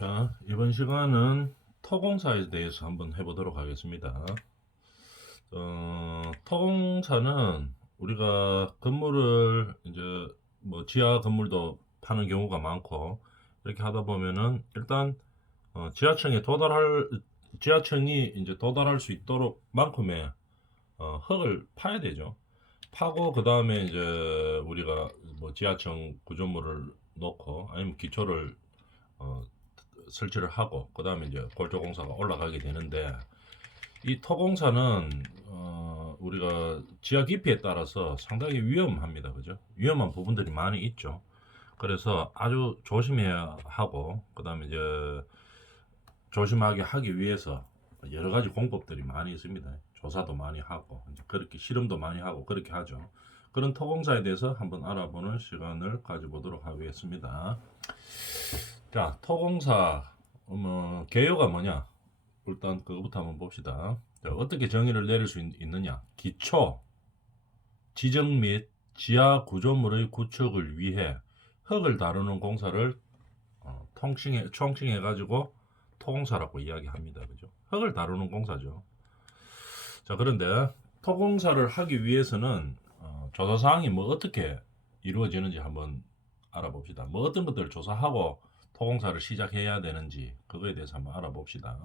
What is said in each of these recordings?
자, 이번 시간은 토공사에 대해서 한번 해보도록 하겠습니다. 토공사는 우리가 건물을 이제 뭐 지하 건물도 파는 경우가 많고 이렇게 하다 보면은 일단 지하층이 이제 도달할 수 있도록 만큼의 흙을 파야 되죠. 파고 그 다음에 이제 우리가 뭐 지하층 구조물을 놓고 아니면 기초를 어, 설치를 하고 그 다음에 이제 골조공사가 올라가게 되는데 이 토공사는 우리가 지하 깊이에 따라서 상당히 위험합니다. 그죠? 위험한 부분들이 많이 있죠. 그래서 아주 조심해야 하고 그 다음에 이제 조심하게 하기 위해서 여러 가지 공법들이 많이 있습니다. 조사도 많이 하고 이제 그렇게 실험도 많이 하고 그렇게 하죠. 그런 토공사에 대해서 한번 알아보는 시간을 가져보도록 하겠습니다. 자, 토공사 개요가 뭐냐? 일단 그거부터 한번 봅시다. 자, 어떻게 정의를 내릴 수 있느냐? 기초, 지정 및 지하 구조물의 구축을 위해 흙을 다루는 공사를 총칭해 가지고 토공사라고 이야기합니다. 그죠? 흙을 다루는 공사죠. 자, 그런데 토공사를 하기 위해서는 조사 사항이 뭐 어떻게 이루어지는지 한번 알아봅시다. 뭐 어떤 것들을 조사하고 토공사를 시작해야 되는지 그거에 대해서 한번 알아봅시다.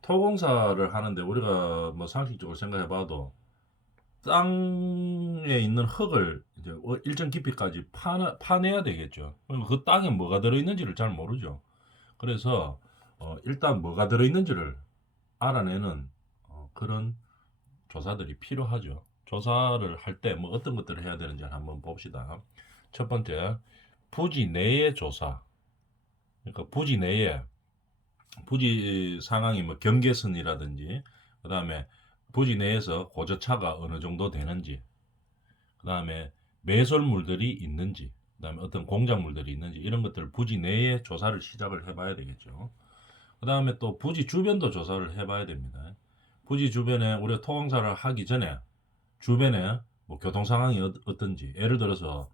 토공사를 하는데 우리가 뭐 상식적으로 생각해봐도 땅에 있는 흙을 이제 일정 깊이까지 파내야 되겠죠. 그 땅에 뭐가 들어있는지를 잘 모르죠. 그래서 일단 뭐가 들어있는지를 알아내는 그런 조사들이 필요하죠. 조사를 할 때 뭐 어떤 것들을 해야 되는지 한번 봅시다. 첫 번째, 부지 내의 조사. 그러니까 부지 상황이 뭐 경계선이라든지, 그 다음에 부지 내에서 고저차가 어느 정도 되는지, 그 다음에 매설물들이 있는지, 그 다음에 어떤 공작물들이 있는지, 이런 것들 부지 내에 조사를 시작을 해봐야 되겠죠. 그 다음에 또 부지 주변도 조사를 해봐야 됩니다. 부지 주변에 우리가 토공사를 하기 전에 주변에 뭐 교통 상황이 어떤지, 예를 들어서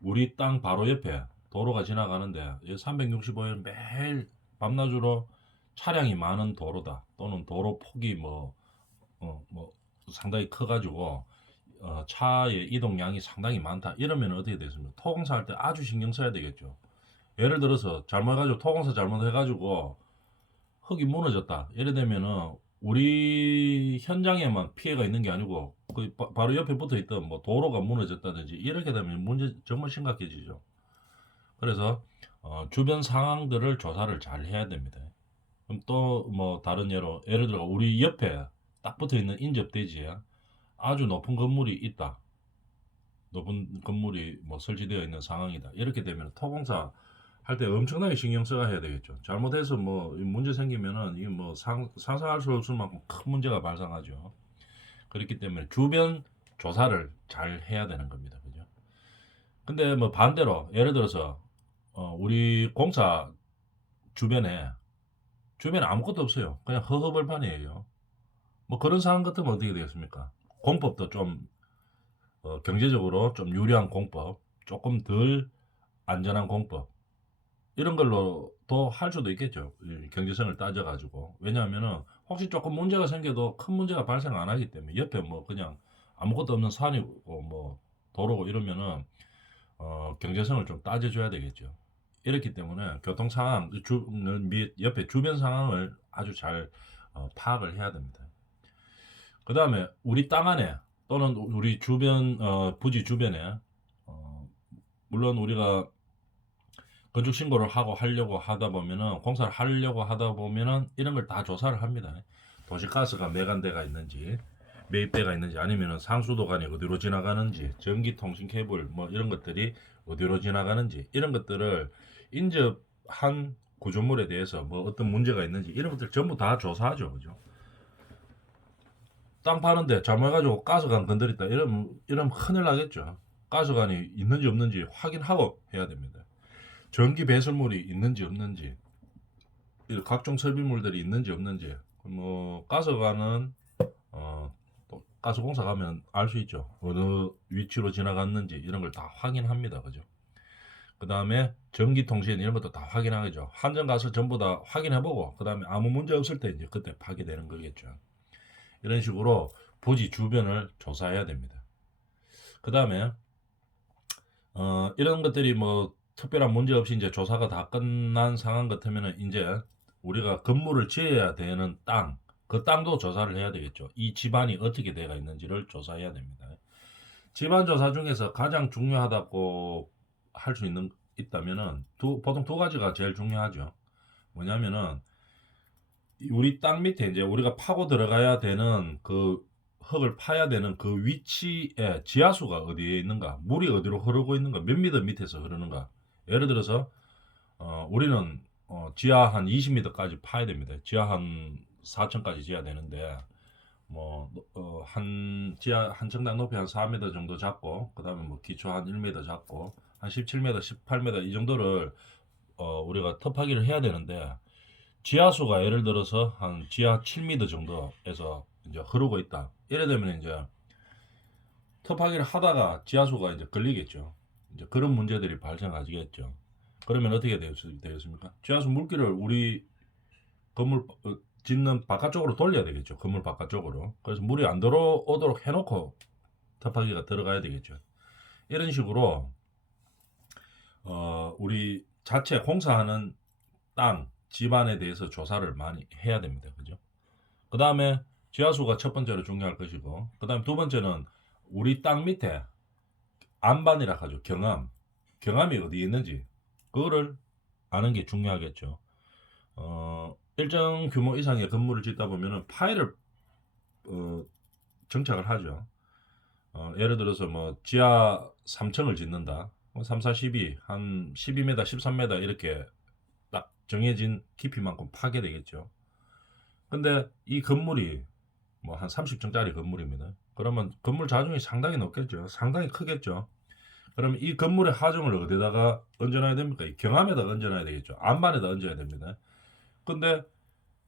우리 땅 바로 옆에 도로가 지나가는데 365일 매일 밤낮으로 차량이 많은 도로다, 또는 도로 폭이 뭐 상당히 커가지고 차의 이동량이 상당히 많다, 이러면 어떻게 되겠습니까? 토공사 할 때 아주 신경 써야 되겠죠. 예를 들어서 잘못해가지고 토공사 잘못해가지고 흙이 무너졌다, 이래 되면은 우리 현장에만 피해가 있는 게 아니고 그 바로 옆에 붙어 있던 뭐 도로가 무너졌다든지 이렇게 되면 문제 정말 심각해지죠. 그래서 주변 상황들을 조사를 잘 해야 됩니다. 그럼 또 뭐 다른 예를 들어 우리 옆에 딱 붙어 있는 인접대지에 아주 높은 건물이 있다. 높은 건물이 뭐 설치되어 있는 상황이다. 이렇게 되면 토공사 할 때 엄청나게 신경 써야 해야 되겠죠. 잘못해서 뭐 문제 생기면은 이게 뭐 상상할 수 없을 만큼 큰 문제가 발생하죠. 그렇기 때문에 주변 조사를 잘 해야 되는 겁니다. 그죠? 근데 뭐 반대로 예를 들어서 우리 공사 주변에 아무것도 없어요. 그냥 허허벌판이에요. 뭐 그런 상황 같으면 어떻게 되겠습니까? 공법도 좀 경제적으로 좀 유리한 공법, 조금 덜 안전한 공법, 이런 걸로 더 할 수도 있겠죠. 경제성을 따져가지고. 왜냐하면은 혹시 조금 문제가 생겨도 큰 문제가 발생 안 하기 때문에 옆에 뭐 그냥 아무것도 없는 산이고 뭐 도로고 이러면은 경제성을 좀 따져줘야 되겠죠. 이렇기 때문에 교통 상황, 및 옆에 주변 상황을 아주 잘 파악을 해야 됩니다. 그 다음에 우리 땅 안에 또는 우리 주변 부지 주변에 물론 우리가 건축 신고를 하려고 하다 보면은 공사를 하려고 하다 보면은 이런 걸 다 조사를 합니다. 도시가스가 매간대가 있는지 매입대가 있는지 아니면은 상수도관이 어디로 지나가는지 전기통신 케이블 뭐 이런 것들이 어디로 지나가는지 이런 것들을 인접한 구조물에 대해서 뭐 어떤 문제가 있는지 이런 것들 전부 다 조사하죠. 그죠? 땅 파는데 잘못해가지고 가스관 건드렸다 이러면 큰일 나겠죠. 가스관이 있는지 없는지 확인하고 해야 됩니다. 전기 배설물이 있는지 없는지, 각종 설비물들이 있는지 없는지, 뭐 가스관은 또 가스공사 가면 알 수 있죠. 어느 위치로 지나갔는지 이런 걸 다 확인합니다. 그죠? 그 다음에 전기통신 이런 것도 다 확인하겠죠. 한전 가서 전부 다 확인해보고 그 다음에 아무 문제 없을 때 이제 그때 파기되는 거겠죠. 이런 식으로 부지 주변을 조사해야 됩니다. 그 다음에 이런 것들이 뭐 특별한 문제 없이 이제 조사가 다 끝난 상황 같으면은 이제 우리가 건물을 지어야 되는 땅, 그 땅도 조사를 해야 되겠죠. 이 집안이 어떻게 되어 있는지를 조사해야 됩니다. 집안 조사 중에서 가장 중요하다고 할 수 있다면은 보통 두 가지가 제일 중요하죠. 뭐냐면은 우리 땅 밑에 이제 우리가 파고 들어가야 되는 그 흙을 파야 되는 그 위치에 지하수가 어디에 있는가, 물이 어디로 흐르고 있는가, 몇 미터 밑에서 흐르는가. 예를 들어서 우리는 지하 한 20m까지 파야 됩니다. 지하 한 4층까지 지어야 되는데 한 지하 한 층당 높이 한 4m 정도 잡고 그다음에 뭐 기초 한 1m 잡고 한 17m, 18m 이 정도를 우리가 터파기를 해야 되는데 지하수가 예를 들어서 한 지하 7m 정도에서 이제 흐르고 있다. 이래 되면 이제 터파기를 하다가 지하수가 이제 걸리겠죠. 이제 그런 문제들이 발생하겠죠. 그러면 어떻게 되겠습니까? 지하수 물기를 우리 건물 짓는 바깥쪽으로 돌려야 되겠죠. 건물 바깥쪽으로. 그래서 물이 안 들어오도록 해놓고 터파기가 들어가야 되겠죠. 이런 식으로 우리 자체 공사하는 땅, 집안에 대해서 조사를 많이 해야 됩니다. 그죠? 그 다음에 지하수가 첫 번째로 중요할 것이고, 그 다음에 두 번째는 우리 땅 밑에 안반이라 하죠. 경암이 어디에 있는지 그거를 아는 게 중요하겠죠. 일정 규모 이상의 건물을 짓다 보면은 파일을 정착을 하죠. 예를 들어서 뭐 지하 3층을 짓는다. 3, 4, 12, 한 12m, 13m 이렇게 딱 정해진 깊이만큼 파괴되겠죠. 근데 이 건물이 뭐 한 30층짜리 건물입니다. 그러면 건물 자중이 상당히 높겠죠. 상당히 크겠죠. 그러면 이 건물의 하중을 어디다가 얹어놔야 됩니까? 이 경암에다 얹어놔야 되겠죠. 안반에다 얹어야 됩니다. 근데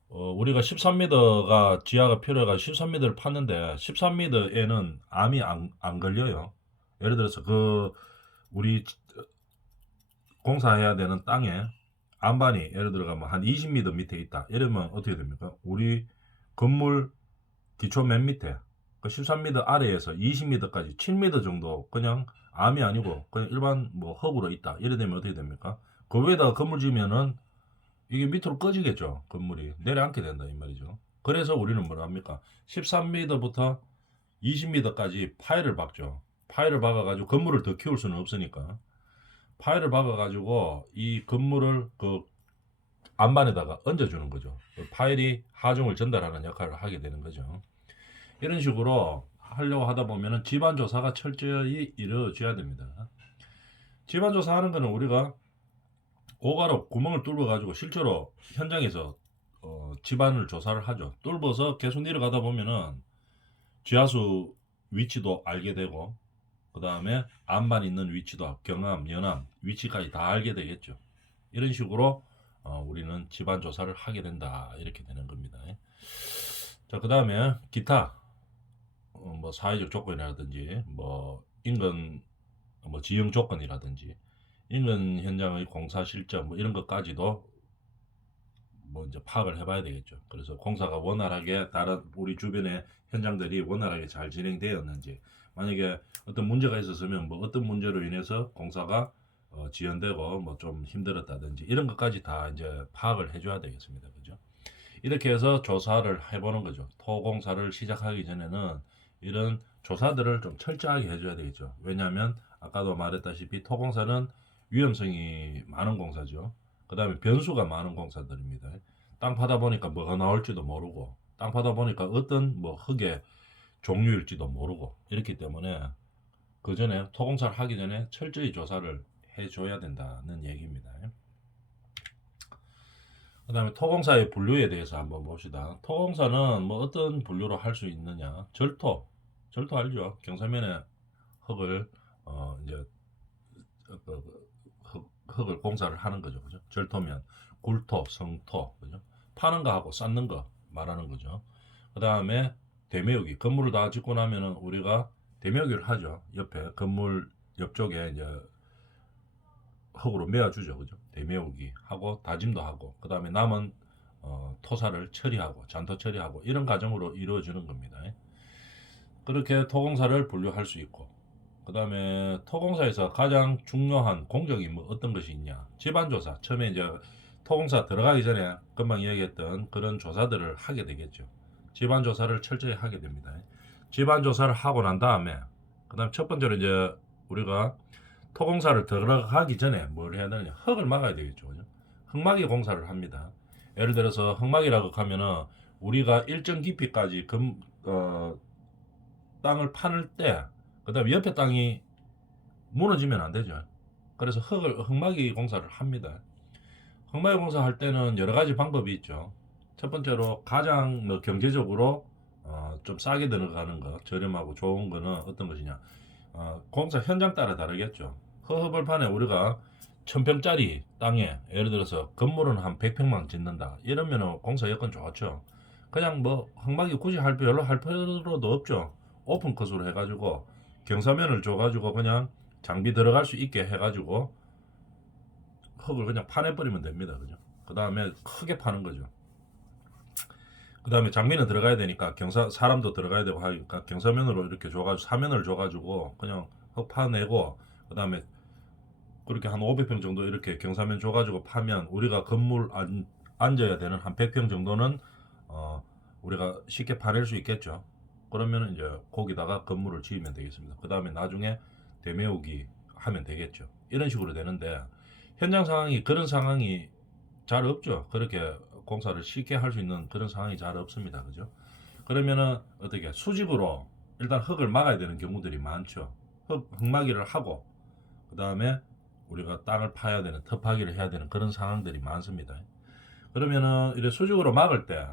우리가 13m가 지하가 필요해가 13m를 팠는데 13m에는 암이 안 걸려요. 예를 들어서 우리 공사해야 되는 땅에 안반이 예를 들어가 한 20m 밑에 있다. 이러면 어떻게 됩니까? 우리 건물 기초 맨 밑에 그 13m 아래에서 20m까지 7m 정도 그냥 암이 아니고 그냥 일반 뭐 흙으로 있다. 이래 되면 어떻게 됩니까? 그 위에다가 건물 지으면은 이게 밑으로 꺼지겠죠. 건물이 내려앉게 된다 이 말이죠. 그래서 우리는 뭘 합니까? 13m부터 20m까지 파일을 박죠. 파일을 박아가지고 건물을 더 키울 수는 없으니까 파일을 박아가지고 이 건물을 그 안반에다가 얹어주는 거죠. 그 파일이 하중을 전달하는 역할을 하게 되는 거죠. 이런 식으로 하려고 하다 보면은 집안 조사가 철저히 이루어져야 됩니다. 집안 조사하는 거는 우리가 고가로 구멍을 뚫어 가지고 실제로 현장에서 집안을 조사를 하죠. 뚫어서 계속 내려가다 보면은 지하수 위치도 알게 되고 그 다음에 안반 있는 위치도 경암, 연암 위치까지 다 알게 되겠죠. 이런 식으로 우리는 집안 조사를 하게 된다 이렇게 되는 겁니다. 자, 그 다음에 기타 뭐 사회적 조건이라든지 뭐 인근 뭐 지형 조건이라든지 인근 현장의 공사 실적 뭐 이런 것까지도 뭐 이제 파악을 해봐야 되겠죠. 그래서 공사가 원활하게 다른 우리 주변의 현장들이 원활하게 잘 진행되었는지 만약에 어떤 문제가 있었으면 뭐 어떤 문제로 인해서 공사가 지연되고 뭐 좀 힘들었다든지 이런 것까지 다 이제 파악을 해줘야 되겠습니다. 그죠? 이렇게 해서 조사를 해보는 거죠. 토공사를 시작하기 전에는 이런 조사들을 좀 철저하게 해줘야 되겠죠. 왜냐하면 아까도 말했다시피 토공사는 위험성이 많은 공사죠. 그 다음에 변수가 많은 공사들입니다. 땅 파다 보니까 뭐가 나올지도 모르고 땅 파다 보니까 어떤 뭐 흙의 종류일지도 모르고 이렇기 때문에 그 전에 토공사를 하기 전에 철저히 조사를 해줘야 된다는 얘기입니다. 그 다음에 토공사의 분류에 대해서 한번 봅시다. 토공사는 뭐 어떤 분류로 할 수 있느냐? 절토 알죠? 경사면에 흙을 이제 흙을 공사를 하는 거죠, 그죠? 절토면 굴토, 성토, 그죠? 파는 거하고 쌓는 거 말하는 거죠. 그 다음에 대묘기, 건물을 다 짓고 나면은 우리가 대묘기를 하죠. 옆에 건물 옆쪽에 이제 흙으로 메어주죠, 그죠? 대메우기 하고 다짐도 하고 그 다음에 남은 토사를 처리하고 잔토 처리하고 이런 과정으로 이루어지는 겁니다. 그렇게 토공사를 분류할 수 있고 그 다음에 토공사에서 가장 중요한 공적이 뭐 어떤 것이 있냐, 집안조사. 처음에 이제 토공사 들어가기 전에 금방 이야기했던 그런 조사들을 하게 되겠죠. 집안조사를 철저히 하게 됩니다. 집안조사를 하고 난 다음에 그 다음 첫 번째로 이제 우리가 토공사를 들어가기 전에 뭘 해야 되느냐, 흙을 막아야 되겠죠, 그죠? 흙막이 공사를 합니다. 예를 들어서 흙막이라고 하면은 우리가 일정 깊이까지 땅을 파낼 때 그 다음에 옆에 땅이 무너지면 안 되죠. 그래서 흙막이 공사를 합니다. 흙막이 공사할 때는 여러 가지 방법이 있죠. 첫 번째로 가장 뭐 경제적으로 좀 싸게 들어가는 거, 저렴하고 좋은 거는 어떤 것이냐, 공사 현장 따라 다르겠죠. 허허벌판에 우리가 1000평짜리 땅에 예를 들어서 건물은 한 100평만 짓는다 이러면은 공사 여건 좋죠. 그냥 뭐 흙막이 굳이 별로 할 필요도 없죠. 오픈컷으로 해가지고 경사면을 줘가지고 그냥 장비 들어갈 수 있게 해가지고 흙을 그냥 파내버리면 됩니다, 그죠? 그 다음에 크게 파는 거죠. 그 다음에 장비는 들어가야 되니까 사람도 들어가야 되고 하니까 경사면으로 이렇게 줘가지고 사면을 줘가지고 그냥 흙 파내고 그 다음에 그렇게 한 500평 정도 이렇게 경사면 줘가지고 파면 우리가 건물 앉아야 되는 한 100평 정도는 우리가 쉽게 파낼 수 있겠죠. 그러면 이제 거기다가 건물을 지으면 되겠습니다. 그 다음에 나중에 대메우기 하면 되겠죠. 이런 식으로 되는데 현장 상황이 그런 상황이 잘 없죠. 그렇게 공사를 쉽게 할 수 있는 그런 상황이 잘 없습니다. 그죠? 그러면은 어떻게 수직으로 일단 흙을 막아야 되는 경우들이 많죠. 흙막이를 하고 그 다음에 우리가 땅을 파야 되는, 터파기를 해야 되는 그런 상황들이 많습니다. 그러면은 이렇게 수직으로 막을 때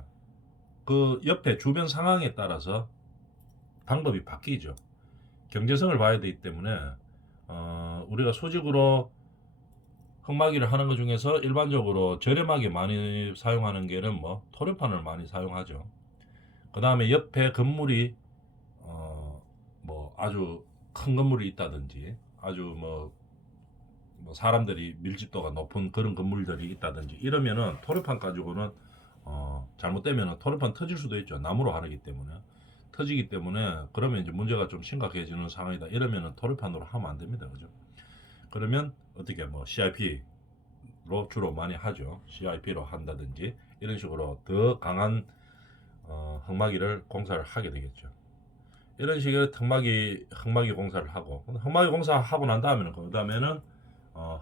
그 옆에 주변 상황에 따라서 방법이 바뀌죠. 경제성을 봐야 되기 때문에 우리가 수직으로 흙막이를 하는 것 중에서 일반적으로 저렴하게 많이 사용하는 게는 뭐 토르판을 많이 사용하죠. 그 다음에 옆에 건물이 뭐 아주 큰 건물이 있다든지 아주 뭐 사람들이 밀집도가 높은 그런 건물들이 있다든지 이러면은 토르판 가지고는 잘못되면 토르판 터질 수도 있죠. 나무로 하기 때문에 터지기 때문에 그러면 이제 문제가 좀 심각해지는 상황이다. 이러면은 토르판으로 하면 안 됩니다, 그죠? 그러면 어떻게 뭐 CIP로 주로 많이 하죠. CIP로 한다든지 이런 식으로 더 강한 흙막이를 공사를 하게 되겠죠. 이런 식으로 흙막이 공사를 하고 흙막이 공사하고 난 다음에는 그 다음에는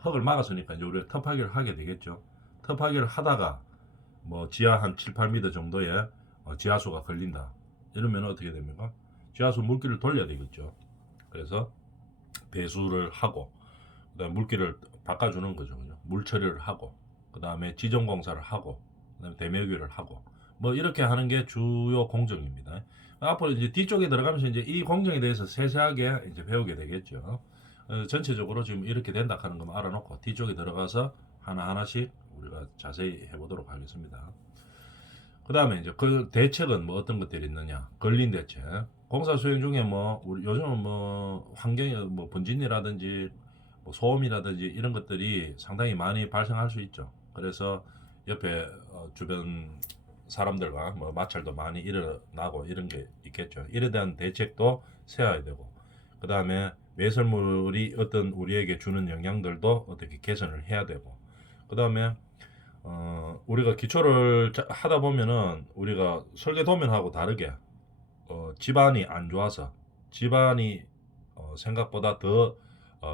흙을 막았으니까 이제 우리가 터파기를 하게 되겠죠. 터파기를 하다가 뭐 지하 한 7, 8m 정도의 지하수가 걸린다. 이러면 어떻게 됩니까? 지하수 물기를 돌려야 되겠죠. 그래서 배수를 하고 그다음에 물기를 바꿔주는 거죠. 그죠? 물 처리를 하고 그 다음에 지정 공사를 하고 그다음에 대매교를 하고 뭐 이렇게 하는 게 주요 공정입니다. 앞으로 이제 뒤쪽에 들어가면서 이제 이 공정에 대해서 세세하게 이제 배우게 되겠죠. 전체적으로 지금 이렇게 된다 하는 것만 알아놓고 뒤쪽에 들어가서 하나하나씩 우리가 자세히 해보도록 하겠습니다. 그 다음에 이제 그 대책은 뭐 어떤 것들이 있느냐, 걸린 대책. 공사 수행 중에 뭐 우리 요즘은 뭐 환경에 뭐 분진이라든지 뭐 소음이라든지 이런 것들이 상당히 많이 발생할 수 있죠. 그래서 옆에 주변 사람들과 뭐 마찰도 많이 일어나고 이런 게 있겠죠. 이에 대한 대책도 세워야 되고 그 다음에 매설물이 어떤 우리에게 주는 영향들도 어떻게 개선을 해야 되고 그 다음에 우리가 기초를 하다 보면은 우리가 설계 도면하고 다르게 집안이 안 좋아서 집안이 생각보다 더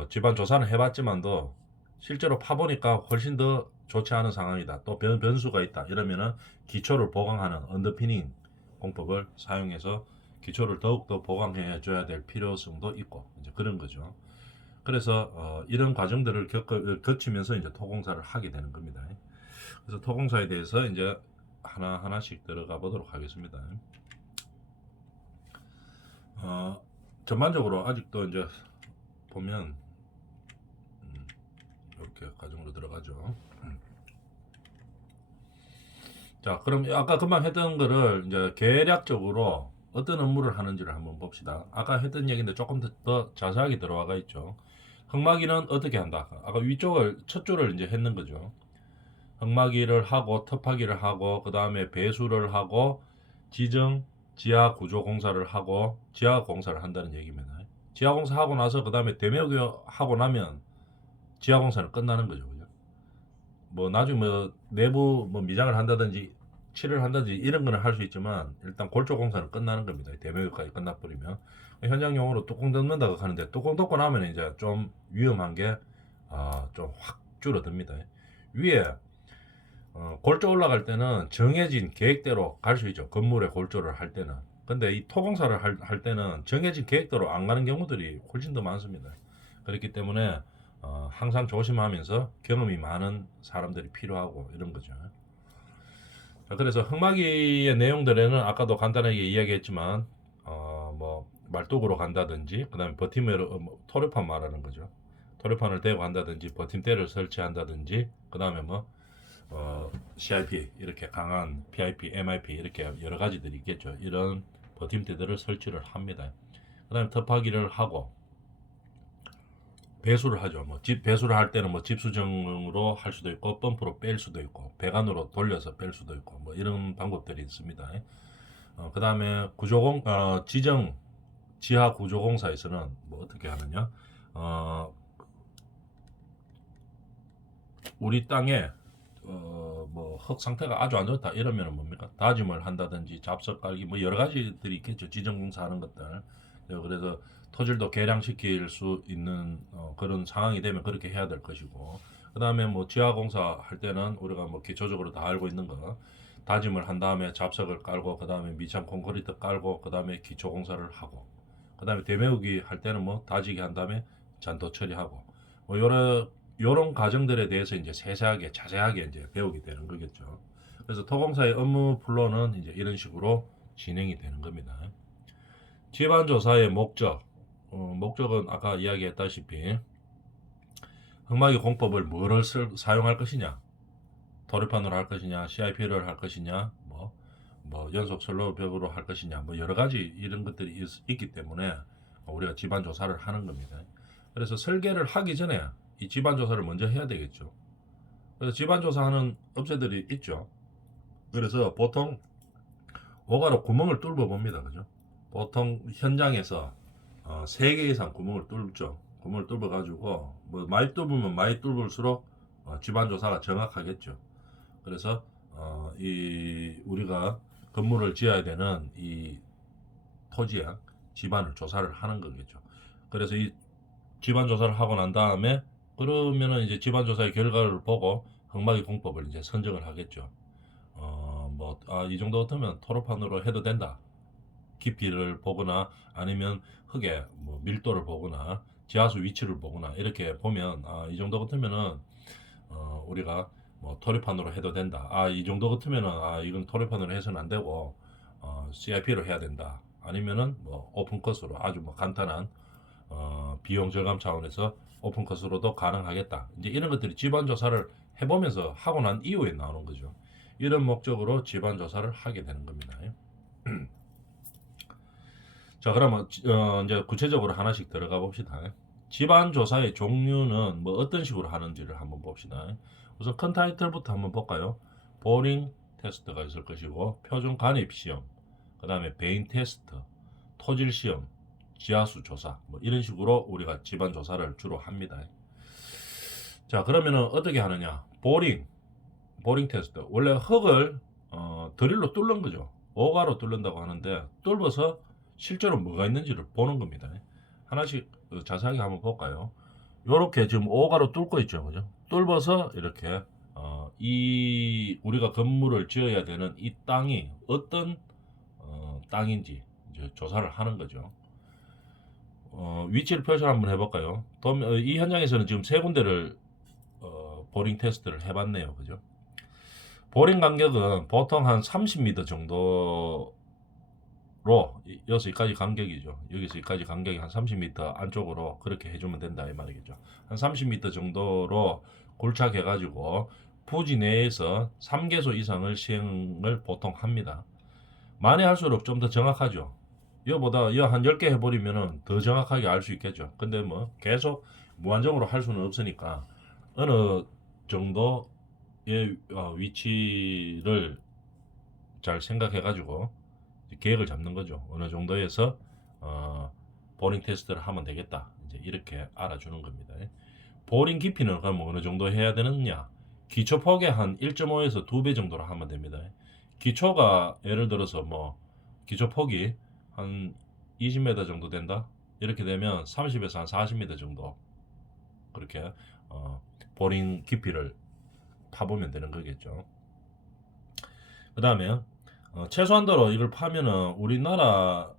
집안 조사는 해봤지만도 실제로 파보니까 훨씬 더 좋지 않은 상황이다. 또 변수가 있다. 이러면은 기초를 보강하는 언더피닝 공법을 사용해서 기초를 더욱더 보강해 줘야 될 필요성도 있고 이제 그런 거죠. 그래서 이런 과정들을 거치면서 이제 토공사를 하게 되는 겁니다. 그래서 토공사에 대해서 이제 하나하나씩 들어가 보도록 하겠습니다. 전반적으로 아직도 이제 보면 이렇게 과정으로 들어가죠. 자, 그럼 아까 금방 했던 거를 이제 계략적으로 어떤 업무를 하는지를 한번 봅시다. 아까 했던 얘기인데 조금 더 자세하게 들어와가 있죠. 흙막이는 어떻게 한다? 아까 위쪽을 첫 줄을 이제 했는 거죠. 흙막이를 하고 터파기를 하고 그 다음에 배수를 하고 지정 지하 구조 공사를 하고 지하 공사를 한다는 얘기입니다. 지하 공사 하고 나서 그 다음에 대매기 하고 나면 지하 공사는 끝나는 거죠. 그죠? 뭐 나중에 뭐 내부 뭐 미장을 한다든지 칠을 한다든지 이런 거는 할 수 있지만 일단 골조 공사는 끝나는 겁니다. 대매기까지 끝나버리면 현장 용어로 뚜껑 덮는다고 하는데 뚜껑 덮고 나면 이제 좀 위험한 게 좀 확 줄어듭니다. 위에 골조 올라갈 때는 정해진 계획대로 갈 수 있죠. 건물에 골조를 할 때는. 근데 이 토공사를 할 때는 정해진 계획대로 안 가는 경우들이 훨씬 더 많습니다. 그렇기 때문에 항상 조심하면서 경험이 많은 사람들이 필요하고 이런 거죠. 자, 그래서 흙막이의 내용들에는 아까도 간단하게 이야기했지만 뭐 말뚝으로 간다든지 그 다음에 버팀으로 토르판 말하는 거죠. 토르판을 대고 한다든지 버팀대를 설치한다든지 그 다음에 뭐 CIP 이렇게 강한 PIP, MIP 이렇게 여러 가지들이 있겠죠. 이런 버팀대들을 설치를 합니다. 그 다음에 터파기를 하고 배수를 하죠. 뭐 집 배수를 할 때는 뭐 집수정으로 할 수도 있고 펌프로 뺄 수도 있고 배관으로 돌려서 뺄 수도 있고 뭐 이런 방법들이 있습니다. 그 다음에 지정 지하 구조공사에서는 뭐 어떻게 하느냐? 우리 땅에 뭐 흙 상태가 아주 안 좋다 이러면은 뭡니까? 다짐을 한다든지 잡석 깔기 뭐 여러 가지들이 있겠죠. 지정공사 하는 것들. 그래서 토질도 개량시킬 수 있는 그런 상황이 되면 그렇게 해야 될 것이고 그 다음에 뭐 지하공사 할 때는 우리가 뭐 기초적으로 다 알고 있는 거 다짐을 한 다음에 잡석을 깔고 그 다음에 미창 콘크리트 깔고 그 다음에 기초공사를 하고 그 다음에 대매우기 할 때는 뭐 다지기 한 다음에 잔도 처리하고 뭐 요런 과정들에 대해서 이제 세세하게 자세하게 이제 배우게 되는 거겠죠. 그래서 토공사의 업무 플로는 이제 이런 식으로 진행이 되는 겁니다. 집안 조사의 목적은 아까 이야기했다시피 흙막이 공법을 뭐를 사용할 것이냐, 도르판으로 할 것이냐, CIP를 할 것이냐, 뭐 연속 슬로벽으로 할 것이냐, 뭐 여러 가지 이런 것들이 있기 때문에 우리가 집안 조사를 하는 겁니다. 그래서 설계를 하기 전에 이 집안 조사를 먼저 해야 되겠죠. 그래서 집안 조사하는 업체들이 있죠. 그래서 보통 오가로 구멍을 뚫어 봅니다. 그죠? 보통 현장에서 3개 이상 구멍을 뚫죠. 구멍을 뚫어 가지고 뭐 많이 뚫으면 많이 뚫을수록 집안 조사가 정확하겠죠. 그래서 우리가 건물을 지어야 되는 이 토지의 집안을 조사를 하는 거겠죠. 그래서 이 집안 조사를 하고 난 다음에 그러면은 이제 집안 조사의 결과를 보고 흙막이 공법을 이제 선정을 하겠죠. 이 정도 같으면 토로판으로 해도 된다. 깊이를 보거나 아니면 흙의 뭐 밀도를 보거나 지하수 위치를 보거나 이렇게 보면 이 정도 같으면은 우리가 뭐 토리판으로 해도 된다. 이 정도 같으면은 이건 토리판으로 해서는 안 되고 CIP로 해야 된다. 아니면은 뭐 오픈컷으로 아주 뭐 간단한 비용 절감 차원에서 오픈컷으로도 가능하겠다. 이제 이런 것들이 집안 조사를 해보면서 하고 난 이후에 나오는 거죠. 이런 목적으로 집안 조사를 하게 되는 겁니다. 자, 그러면 이제 구체적으로 하나씩 들어가 봅시다. 집안 조사의 종류는 뭐 어떤 식으로 하는지를 한번 봅시다. 우선 큰 타이틀부터 한번 볼까요? 보링 테스트가 있을 것이고 표준 간입 시험, 그 다음에 베인 테스트, 토질 시험, 지하수 조사 뭐 이런 식으로 우리가 집안 조사를 주로 합니다. 자, 그러면은 어떻게 하느냐? 보링 테스트. 원래 흙을 드릴로 뚫는 거죠. 오가로 뚫는다고 하는데 뚫어서 실제로 뭐가 있는지를 보는 겁니다. 하나씩 자세하게 한번 볼까요? 요렇게 지금 오가로 뚫고 있죠. 그죠? 뚫어서 이렇게 우리가 건물을 지어야 되는 이 땅이 어떤 땅인지 이제 조사를 하는 거죠. 위치를 표시를 한번 해볼까요? 이 현장에서는 지금 3군데를 보링 테스트를 해봤네요. 그죠? 보링 간격은 보통 한 30m 정도로 여기서 여기까지 간격이죠. 여기서 여기까지 간격이 한 30m 안쪽으로 그렇게 해주면 된다 이 말이겠죠. 한 30m 정도로 골착해 가지고 부지 내에서 3개소 이상을 시행을 보통 합니다. 많이 할수록 좀 더 정확하죠. 이거보다 한 10개 해버리면은 더 정확하게 알 수 있겠죠. 근데 뭐 계속 무한정으로 할 수는 없으니까 어느 정도의 위치를 잘 생각해 가지고 계획을 잡는 거죠. 어느 정도에서 보링 테스트를 하면 되겠다. 이제 이렇게 알아주는 겁니다. 보링 깊이는 그럼 어느 정도 해야 되느냐? 기초 폭의 한 1.5에서 2배 정도로 하면 됩니다. 기초가 예를 들어서 뭐 기초 폭이 한 20m 정도 된다. 이렇게 되면 30에서 한 40m 정도 그렇게 보링 깊이를 파보면 되는 거겠죠. 그 다음에 최소한도로 이걸 파면은 우리나라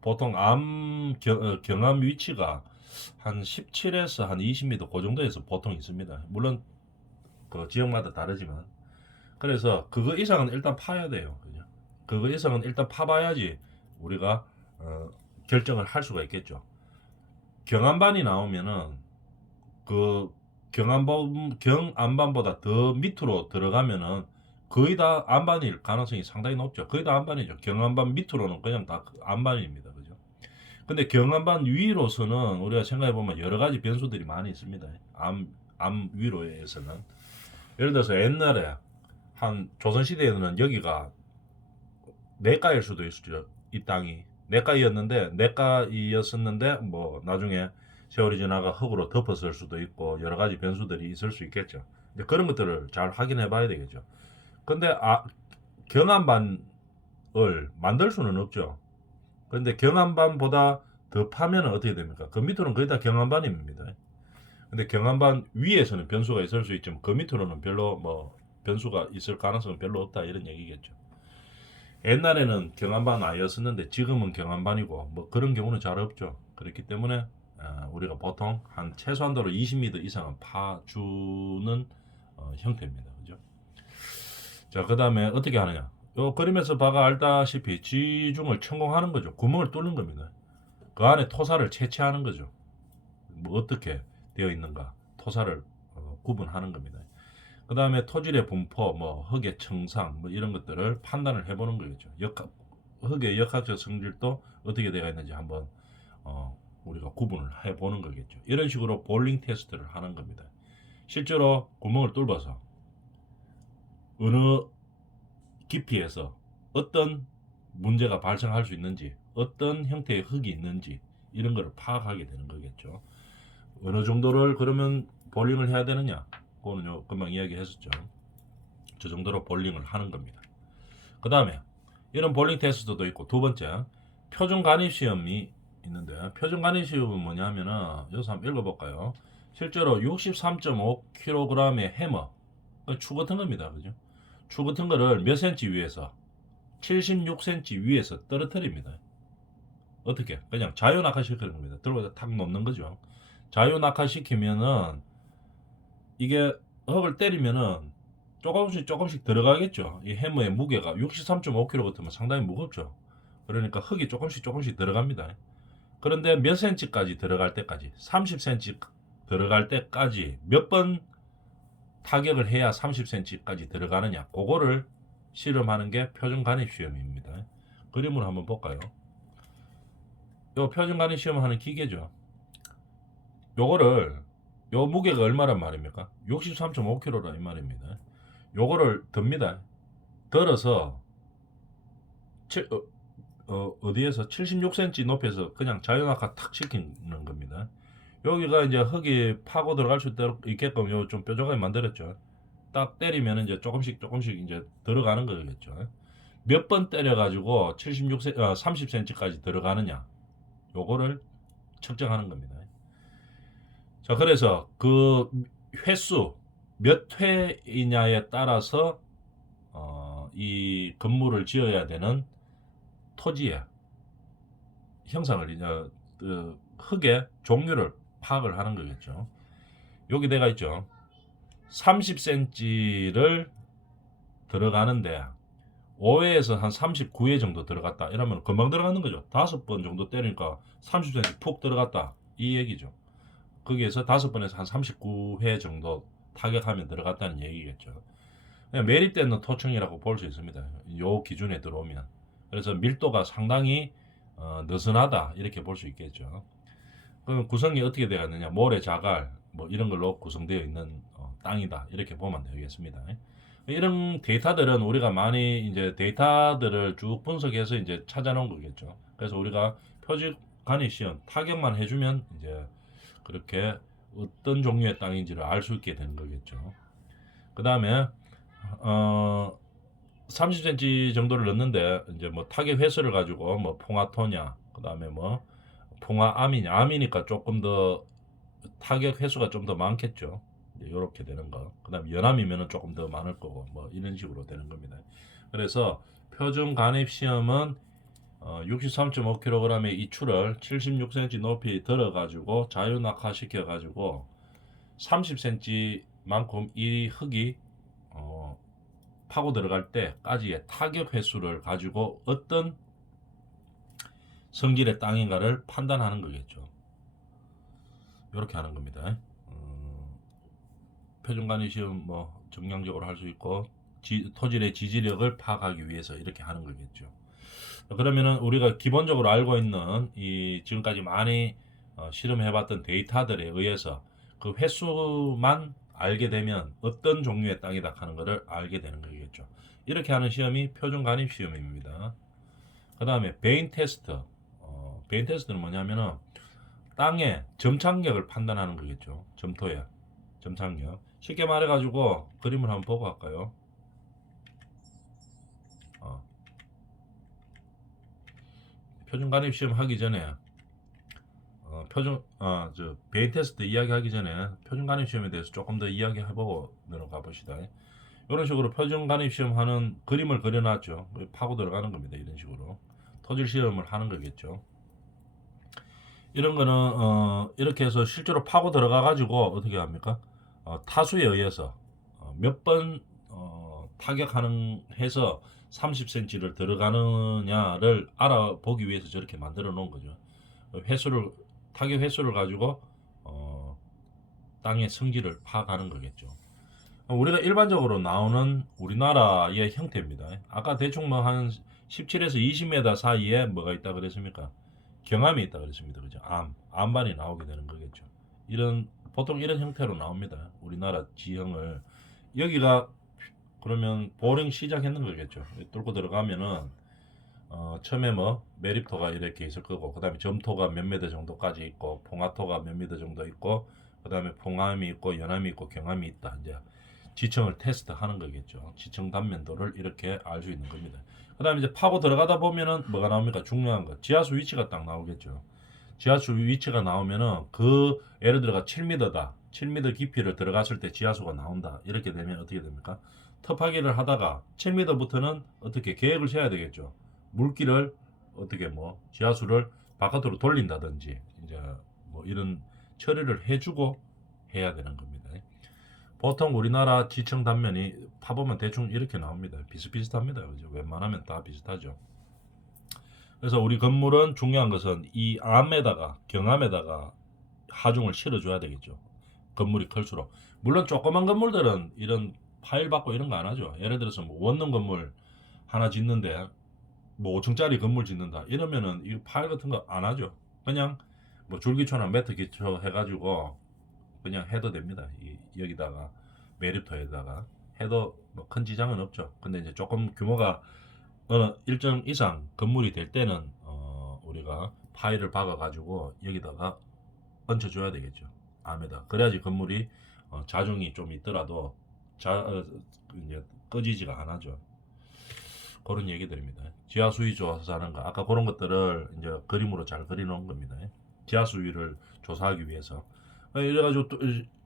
보통 경암 위치가 한 17에서 한 20m 그 정도에서 보통 있습니다. 물론 그 지역마다 다르지만 그래서 그거 이상은 일단 파야 돼요. 그죠? 그거 이상은 일단 파봐야지 우리가 결정을 할 수가 있겠죠. 경암반이 나오면은 그 경암반보다 더 밑으로 들어가면은 거의 다 암반일 가능성이 상당히 높죠. 거의 다 암반이죠. 경암반 밑으로는 그냥 다 암반입니다. 그죠? 근데 경암반 위로서는 우리가 생각해 보면 여러 가지 변수들이 많이 있습니다. 암 위로에서는 예를 들어서 옛날에 한 조선시대에는 여기가 내과일 수도 있죠. 이 땅이 내과이었는데 뭐 나중에 세월이 지나가 흙으로 덮었을 수도 있고 여러 가지 변수들이 있을 수 있겠죠. 근데 그런 것들을 잘 확인해 봐야 되겠죠. 근데 경암반을 만들 수는 없죠. 그런데 경암반보다 더 파면 어떻게 됩니까? 그 밑으로는 거의 다 경암반입니다. 근데 경암반 위에서는 변수가 있을 수 있지만 그 밑으로는 별로 뭐 변수가 있을 가능성은 별로 없다 이런 얘기겠죠. 옛날에는 경암반 아니었었는데 지금은 경암반이고 뭐 그런 경우는 잘 없죠. 그렇기 때문에 우리가 보통 한 최소한도로 20m 이상은 파주는 형태입니다. 그죠? 자, 그 다음에 어떻게 하느냐? 요 그림에서 봐가 알다시피 지중을 천공하는 거죠. 구멍을 뚫는 겁니다. 그 안에 토사를 채취하는 거죠. 뭐 어떻게 되어 있는가 토사를 구분하는 겁니다. 그 다음에 토질의 분포, 뭐 흙의 청상, 뭐 이런 것들을 판단을 해보는 거겠죠. 흙의 역학적 성질도 어떻게 되어 있는지 한번 우리가 구분을 해보는 거겠죠. 이런 식으로 볼링 테스트를 하는 겁니다. 실제로 구멍을 뚫어서 어느 깊이에서 어떤 문제가 발생할 수 있는지, 어떤 형태의 흙이 있는지 이런 거를 파악하게 되는 거겠죠. 어느 정도를 그러면 볼링을 해야 되느냐? 그거는 금방 이야기했었죠. 저 정도로 볼링을 하는 겁니다. 그 다음에 이런 볼링 테스트도 있고 두 번째 표준 간입 시험이 있는데 표준 간입 시험은 뭐냐면은 여기서 한번 읽어볼까요? 실제로 63.5kg의 해머 추 같은 겁니다. 그죠? 추 같은 거를 몇 cm 위에서 76cm 위에서 떨어뜨립니다. 어떻게? 그냥 자유낙하시키는 겁니다. 들어가서 탁 놓는 거죠. 자유낙하시키면은 이게 흙을 때리면은 조금씩 들어가겠죠. 이 해머의 무게가 63.5kg 같으면 상당히 무겁죠. 그러니까 흙이 조금씩 들어갑니다. 그런데 몇 cm까지 들어갈 때까지 30cm 들어갈 때까지 몇 번 타격을 해야 30cm까지 들어가느냐 그거를 실험하는 게 표준 간입 시험입니다. 그림을 한번 볼까요? 요 표준 간입 시험하는 기계죠. 요거를 요 무게가 얼마란 말입니까? 63.5kg라 이 말입니다. 요거를 듭니다. 들어서 어디에서 76cm 높이에서 그냥 자연낙하 탁 시키는 겁니다. 여기가 이제 흙이 파고 들어갈 수 있게끔 요 좀 뾰족하게 만들었죠. 딱 때리면 이제 조금씩 이제 들어가는 거겠죠. 몇 번 때려가지고 30cm까지 들어가느냐 요거를 측정하는 겁니다. 자, 그래서 그 횟수 몇 회이냐에 따라서 이 건물을 지어야 되는 토지의 형상을 이제 흙의 종류를 파악을 하는 거겠죠. 여기 내가 있죠. 30cm를 들어가는데 5회에서 한 39회 정도 들어갔다. 이러면 금방 들어가는 거죠. 5번 정도 때리니까 30cm 푹 들어갔다. 이 얘기죠. 거기에서 5번에서 한 39회 정도 타격하면 들어갔다는 얘기겠죠. 매립되는 토층이라고 볼 수 있습니다. 요 기준에 들어오면. 그래서 밀도가 상당히 느슨하다 이렇게 볼 수 있겠죠. 그럼 구성이 어떻게 되었느냐? 모래, 자갈 뭐 이런 걸로 구성되어 있는 땅이다. 이렇게 보면 되겠습니다. 이런 데이터들은 우리가 많이 이제 데이터들을 쭉 분석해서 이제 찾아놓은 거겠죠. 그래서 우리가 표적 간이 시험 타격만 해주면 이제 그렇게 어떤 종류의 땅인지를 알 수 있게 되는 거겠죠. 그 다음에 30cm 정도를 넣는데 이제 뭐 타격 횟수를 가지고 뭐 봉화토냐, 그 다음에 뭐 봉화암이냐, 암이니까 조금 더 타격 횟수가 좀 더 많겠죠. 이렇게 되는 거. 그 다음에 연암이면은 조금 더 많을 거고 뭐 이런 식으로 되는 겁니다. 그래서 표준 간입 시험은 63.5kg의 이추를 76cm 높이 들어가지고 자유낙하시켜가지고 30cm만큼 이 흙이 파고 들어갈 때까지의 타격 횟수를 가지고 어떤 성질의 땅인가를 판단하는 거겠죠. 이렇게 하는 겁니다. 표준간입 시험 뭐 정량적으로 할 수 있고 토질의 지지력을 파악하기 위해서 이렇게 하는 거겠죠. 그러면은 우리가 기본적으로 알고 있는 이 지금까지 많이 실험해봤던 데이터들에 의해서 그 횟수만 알게 되면 어떤 종류의 땅이다 하는 것을 알게 되는 거겠죠. 이렇게 하는 시험이 표준간입 시험입니다. 그 다음에 베인 테스트. 베인 테스트는 뭐냐면은 땅의 점착력을 판단하는 거겠죠. 점토의 점착력. 쉽게 말해가지고 그림을 한번 보고 갈까요? 표준간입 시험 하기 전에 베인 테스트 이야기하기 전에 표준간입 시험에 대해서 조금 더 이야기해보고 들어가 봅시다. 이런 식으로 표준간입 시험 하는 그림을 그려놨죠. 파고 들어가는 겁니다. 이런 식으로 토질 시험을 하는 거겠죠. 이런 거는 이렇게 해서 실제로 파고 들어가 가지고 어떻게 합니까? 타수에 의해서 몇 번 타격하는 해서 30cm를 들어가느냐를 알아보기 위해서 저렇게 만들어 놓은 거죠. 타격 횟수를 가지고 땅의 성질을 파악하는 거겠죠. 우리가 일반적으로 나오는 우리나라의 형태입니다. 아까 대충 뭐 한 17에서 20m 사이에 뭐가 있다 그랬습니까? 경암이 있다 그랬습니다. 그죠? 암반이 나오게 되는 거겠죠. 보통 이런 형태로 나옵니다. 우리나라 지형을. 여기가 그러면 보링 시작했는 거겠죠. 뚫고 들어가면은 처음에 뭐 매립토가 이렇게 있을 거고, 그 다음에 점토가 몇 미터 정도까지 있고, 봉화토가 몇 미터 정도 있고, 그 다음에 봉암이 있고, 연암이 있고, 경암이 있다. 이제 지층을 테스트하는 거겠죠. 지층 단면도를 이렇게 알 수 있는 겁니다. 그 다음에 이제 파고 들어가다 보면은 뭐가 나옵니까? 중요한 거. 지하수 위치가 딱 나오겠죠. 지하수 위치가 나오면은 예를 들어가 7m다. 7m 깊이를 들어갔을 때 지하수가 나온다. 이렇게 되면 어떻게 됩니까? 터파기를 하다가 7m부터는 어떻게 계획을 세워야 되겠죠. 물기를 어떻게 뭐 지하수를 바깥으로 돌린다든지 이제 뭐 이런 처리를 해주고 해야 되는 겁니다. 보통 우리나라 지층 단면이 파보면 대충 이렇게 나옵니다. 비슷비슷합니다. 그죠? 웬만하면 다 비슷하죠. 그래서 우리 건물은 중요한 것은 이 암에다가 경암에다가 하중을 실어줘야 되겠죠. 건물이 클수록. 물론 조그만 건물들은 이런 파일 받고 이런 거 안 하죠. 예를 들어서 뭐 원룸 건물 하나 짓는데 뭐 5층짜리 건물 짓는다 이러면은 이 파일 같은 거 안 하죠. 그냥 뭐 줄기초나 매트 기초 해가지고 그냥 해도 됩니다. 여기다가 매립토에다가 해도 뭐 큰 지장은 없죠. 근데 이제 조금 규모가 어느 일정 이상 건물이 될 때는 우리가 파일을 박아가지고 여기다가 얹혀줘야 되겠죠. 암에다. 그래야지 건물이 자중이 좀 있더라도 이제 꺼지지가 안 하죠. 그런 얘기들입니다. 지하수위 조사하는 거. 아까 그런 것들을 이제 그림으로 잘 그려놓은 겁니다. 지하수위를 조사하기 위해서. 이래가지고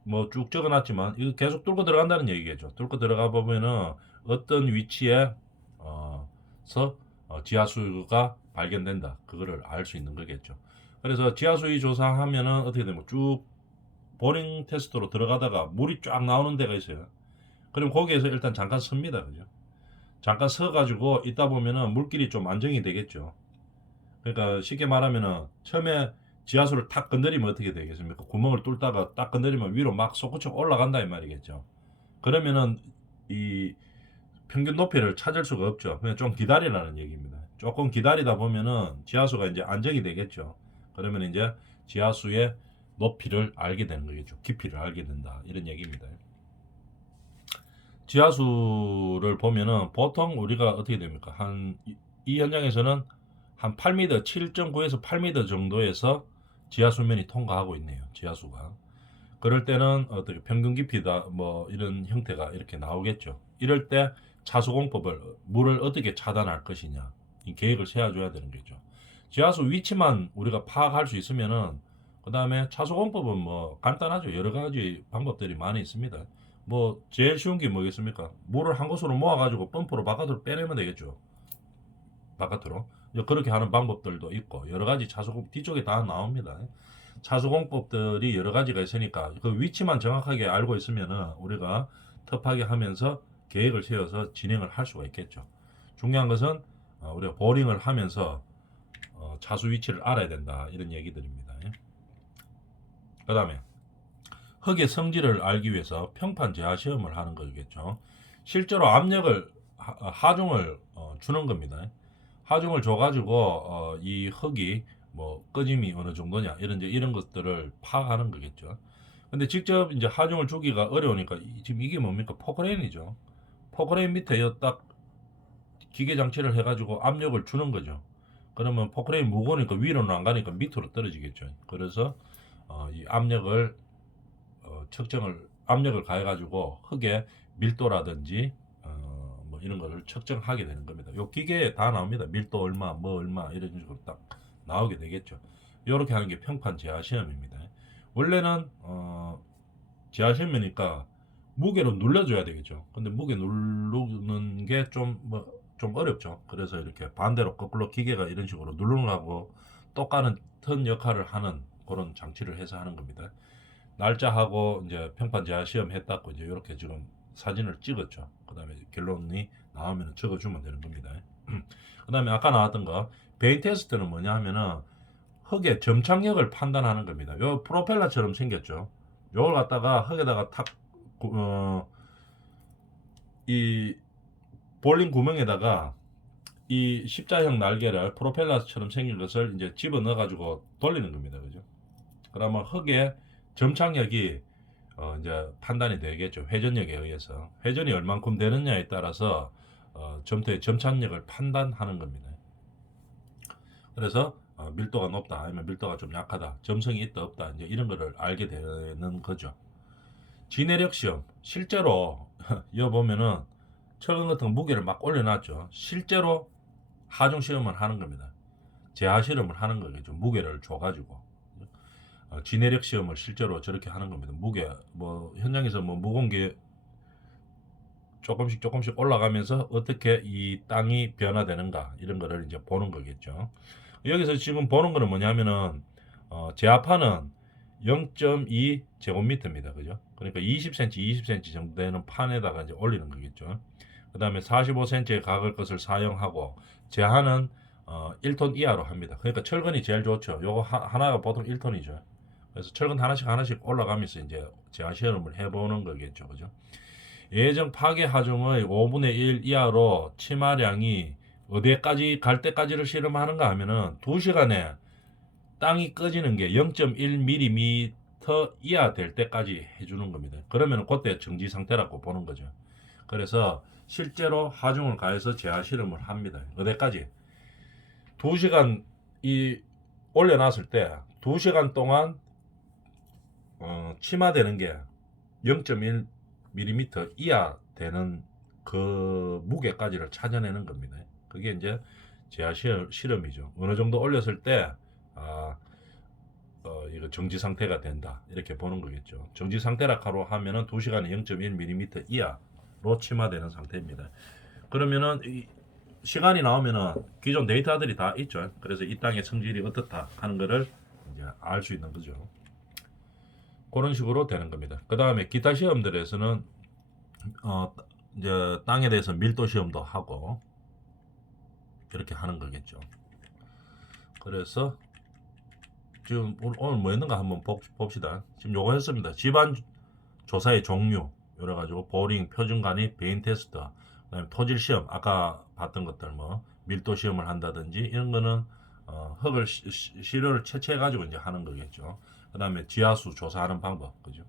뭐 쭉 적어놨지만 이거 계속 뚫고 들어간다는 얘기겠죠. 뚫고 들어가 보면은 어떤 위치에 지하수가 발견된다. 그거를 알 수 있는 거겠죠. 그래서 지하수위 조사하면은 어떻게 되면 쭉 보링 테스트로 들어가다가 물이 쫙 나오는 데가 있어요. 그럼 거기에서 일단 잠깐 섭니다. 그죠? 잠깐 서가지고 있다 보면은 물길이 좀 안정이 되겠죠. 그러니까 쉽게 말하면은 처음에 지하수를 탁 건드리면 어떻게 되겠습니까? 구멍을 뚫다가 딱 건드리면 위로 막 솟구쳐 올라간다 이 말이겠죠. 그러면은 이 평균 높이를 찾을 수가 없죠. 그냥 좀 기다리라는 얘기입니다. 조금 기다리다 보면은 지하수가 이제 안정이 되겠죠. 그러면 이제 지하수의 높이를 알게 되는 거겠죠. 깊이를 알게 된다. 이런 얘기입니다. 지하수를 보면은 보통 우리가 어떻게 됩니까? 이 현장에서는 한 8m, 7.9에서 8m 정도에서 지하수면이 통과하고 있네요. 지하수가. 그럴 때는 어떻게 평균 깊이다 뭐 이런 형태가 이렇게 나오겠죠. 이럴 때 차수공법을 물을 어떻게 차단할 것이냐 이 계획을 세워줘야 되는 거죠. 지하수 위치만 우리가 파악할 수 있으면은 그 다음에 차수공법은 뭐 간단하죠. 여러 가지 방법들이 많이 있습니다. 뭐 제일 쉬운 게 뭐겠습니까? 물을 한 곳으로 모아가지고 펌프로 바깥으로 빼내면 되겠죠. 바깥으로 그렇게 하는 방법들도 있고 여러 가지 차수공 뒤쪽에 다 나옵니다. 차수공법들이 여러 가지가 있으니까 그 위치만 정확하게 알고 있으면은 우리가 텁하게 하면서 계획을 세워서 진행을 할 수가 있겠죠. 중요한 것은 우리가 보링을 하면서 차수 위치를 알아야 된다 이런 얘기들입니다. 그 다음에 흙의 성질을 알기 위해서 평판 제하 시험을 하는 거겠죠. 실제로 압력을 하중을 주는 겁니다. 하중을 줘가지고 이 흙이 뭐 꺼짐이 어느 정도냐 이런 것들을 파악하는 거겠죠. 근데 직접 이제 하중을 주기가 어려우니까 지금 이게 뭡니까? 포크레인이죠. 포크레인 밑에 딱 기계 장치를 해가지고 압력을 주는 거죠. 그러면 포크레인 무거우니까 위로는 안 가니까 밑으로 떨어지겠죠. 그래서 이 압력을 압력을 가해가지고 흙의 밀도라든지 뭐 이런 거를 측정하게 되는 겁니다. 요 기계에 다 나옵니다. 밀도 얼마, 뭐 얼마 이런 식으로 딱 나오게 되겠죠. 이렇게 하는 게 평판 제하 시험입니다. 원래는 제하 시험이니까 무게로 눌러줘야 되겠죠. 근데 무게 누르는 게 좀 어렵죠. 그래서 이렇게 반대로 거꾸로 기계가 이런 식으로 누르는 거하고 똑같은 역할을 하는 그런 장치를 해서 하는 겁니다. 날짜하고 이제 평판 제하 시험 했다고 이제 이렇게 지금 사진을 찍었죠. 그 다음에 결론이 나오면 적어주면 되는 겁니다. 그 다음에 아까 나왔던 거 베인 테스트는 뭐냐 하면은 흙의 점착력을 판단하는 겁니다. 요 프로펠러처럼 생겼죠. 요걸 갖다가 흙에다가 이 볼링 구멍에다가 이 십자형 날개를 프로펠러처럼 생긴 것을 이제 집어 넣어 가지고 돌리는 겁니다. 그죠? 그러면 흙의 점착력이 이제 판단이 되겠죠. 회전력에 의해서. 회전이 얼만큼 되느냐에 따라서 점토의 점착력을 판단하는 겁니다. 그래서 밀도가 높다 아니면 밀도가 좀 약하다, 점성이 있다 없다 이제 이런 거를 알게 되는 거죠. 지내력 시험 실제로 이거 보면은 철근 같은 거 무게를 막 올려놨죠. 실제로 하중 시험을 하는 겁니다. 제하 실험을 하는 거겠죠. 무게를 줘가지고 지내력 시험을 실제로 저렇게 하는 겁니다. 무게 뭐 현장에서 뭐 무거운 게 조금씩 올라가면서 어떻게 이 땅이 변화되는가 이런 거를 이제 보는 거겠죠. 여기서 지금 보는 거는 뭐냐면은 제압판은 0.2 제곱미터입니다. 그죠? 그러니까 20cm, 20cm 정도 되는 판에다가 이제 올리는 거겠죠. 그 다음에 45cm의 각을 것을 사용하고 제한은 1톤 이하로 합니다. 그러니까 철근이 제일 좋죠. 요거 하나가 보통 1톤이죠. 그래서 철근 하나씩 올라가면서 이제 제한 시험을 해보는 거겠죠. 그죠? 예정 파괴 하중의 5분의 1 이하로 치마량이 어디까지 갈 때까지를 실험하는가 하면은 2시간에 땅이 꺼지는 게 0.1mm 이하 될 때까지 해주는 겁니다. 그러면 그때 정지 상태라고 보는 거죠. 그래서 실제로 하중을 가해서 제하 실험을 합니다. 어디까지? 2시간 올려놨을 때 2시간 동안 치마되는 게 0.1mm 이하 되는 그 무게까지를 찾아내는 겁니다. 그게 이제 제하 실험이죠. 어느 정도 올렸을 때 이거 정지 상태가 된다 이렇게 보는 거겠죠. 정지 상태라고 하면은 2시간에 0.1mm 이하로 치마되는 상태입니다. 그러면은 시간이 나오면은 기존 데이터들이 다 있죠. 그래서 이 땅의 성질이 어떻다 하는 거를 이제 알 수 있는 거죠. 그런 식으로 되는 겁니다. 그 다음에 기타 시험들에서는 이제 땅에 대해서 밀도 시험도 하고 이렇게 하는 거겠죠. 그래서 지금 오늘 뭐 했는가 한번 봅시다. 지금 요거 했습니다. 집안 조사의 종류 여러 가지고 보링, 표준관이, 베인 테스트, 그다음에 토질 시험 아까 봤던 것들 뭐 밀도 시험을 한다든지 이런 거는 흙을 시료를 채취해 가지고 이제 하는 거겠죠. 그다음에 지하수 조사하는 방법, 그죠?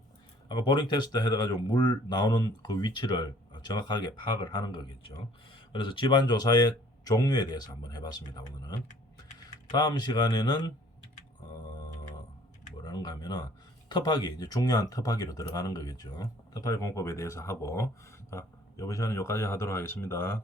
아까 보링 테스트 해가지고 물 나오는 그 위치를 정확하게 파악을 하는 거겠죠. 그래서 집안 조사의 종류에 대해서 한번 해봤습니다. 오늘은. 다음 시간에는 뭐라는가 하면은 터파기, 이제 중요한 터파기로 들어가는 거겠죠. 터파기 공법에 대해서 하고, 자, 이번 시간은 여기까지 하도록 하겠습니다.